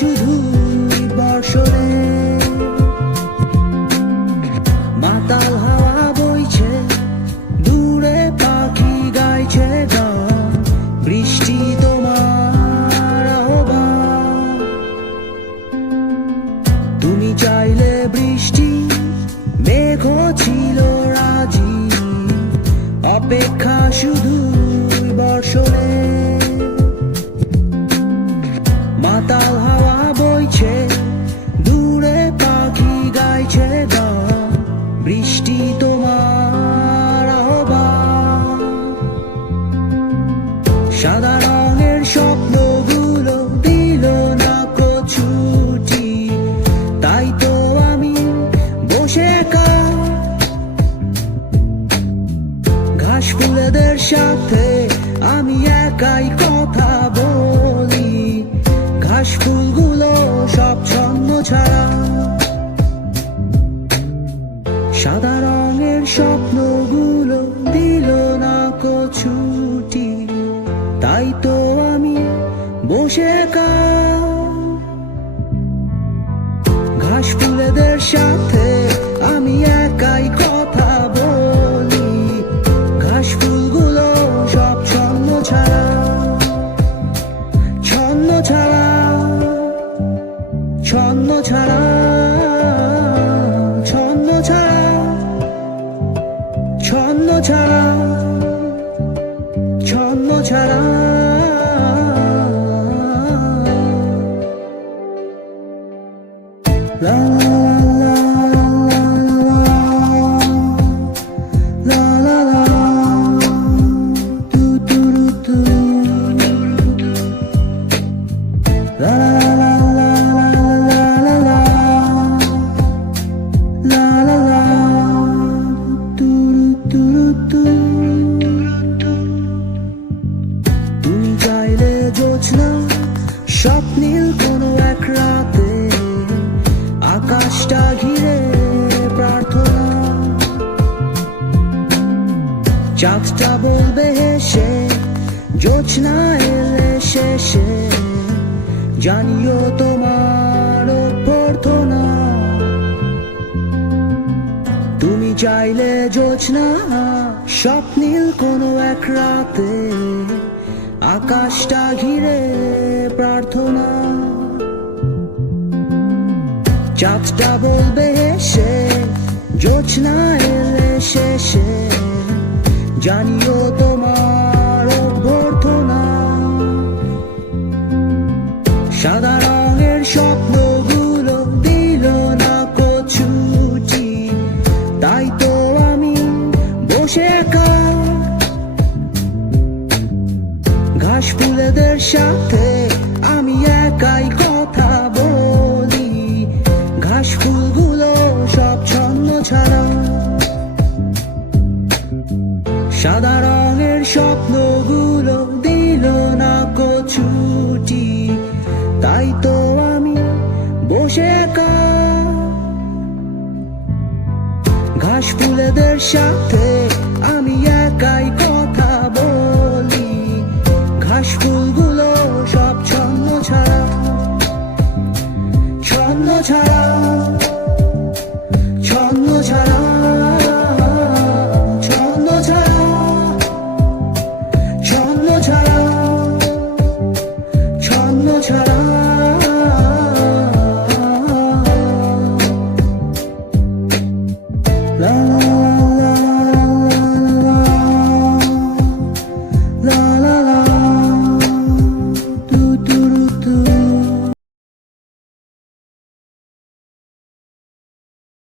শুধু বর্ষণে, মাতাল হাওয়া বইছে, দূরে পাখি গাইছে গান, বৃষ্টি তোমার আহ্বান। তুমি চাইলে বৃষ্টি, মেঘ ছিল রাজি, অপেক্ষা শুধু বর্ষণে। মাতাল হাওয়া বইছে, দূরে পাখি গাইছে গান, বৃষ্টি তোমার আহ্বান। সাদা রঙের স্বপ্নগুলো দিল না ছুটি, তাই তো আমি বসে ঘাস ফুলেদের সাথে আমি একাই কথা বলি, ঘাস ফুলগুলো সব ছন্ন ছাড়া। সাদা রঙের স্বপ্নগুলো দিল না ছুটি, তাই তো আমি বসে ঘাস ফুলেদের সাথে আমি একাই কথা বলি, ঘাস ফুলগুলো সব ছন্ন ছাড়া, ছন্ন ছাড়া, ছন্ন ছাড়া, ছন্ন ছাড়া, ছন্ন ছাড়া, ছন্ন ছাড়া। La la la la la la, do do do do, la la la la la la la la la, do do do do। তুমি চাইলে জোছনা, স্বপ্নীল কোনো এক রাতে, আকাশটা ঘিরে প্রার্থনা, চাঁদটা বলবে হেসে, জোছনা এলে শেষে, জানিও তোমার অভ্যর্থনা। তুমি চাইলে জোছনা, স্বপ্নীল কোনো এক রাতে, আকাশটা ঘিরে প্রার্থনা, চাঁদটা বলবে হেসে, জোছনা এলে শেষে, জানিও তোমার অভ্যর্থনা। সাদা রঙের স্বপ্নগুলো দিল না ছুটি, তাই তো আমি বসে ঘাস ফুলেদের সাথে আমি একাই কথা বলি, ঘাস ফুলগুলো সব ছন্ন ছাড়া। সাদা রঙের স্বপ্নগুলো দিল না ছুটি, তাই তো আমি বসে ঘাস ফুলেদের সাথে আমি একাই কথা বলি, ঘাস ফুলগুলো সব ছন্ন ছাড়া, ছন্ন ছাড়া, ছন্ন ছাড়া, ছন্ন ছাড়া, ছন্ন ছাড়া, ছন্ন ছাড়া। La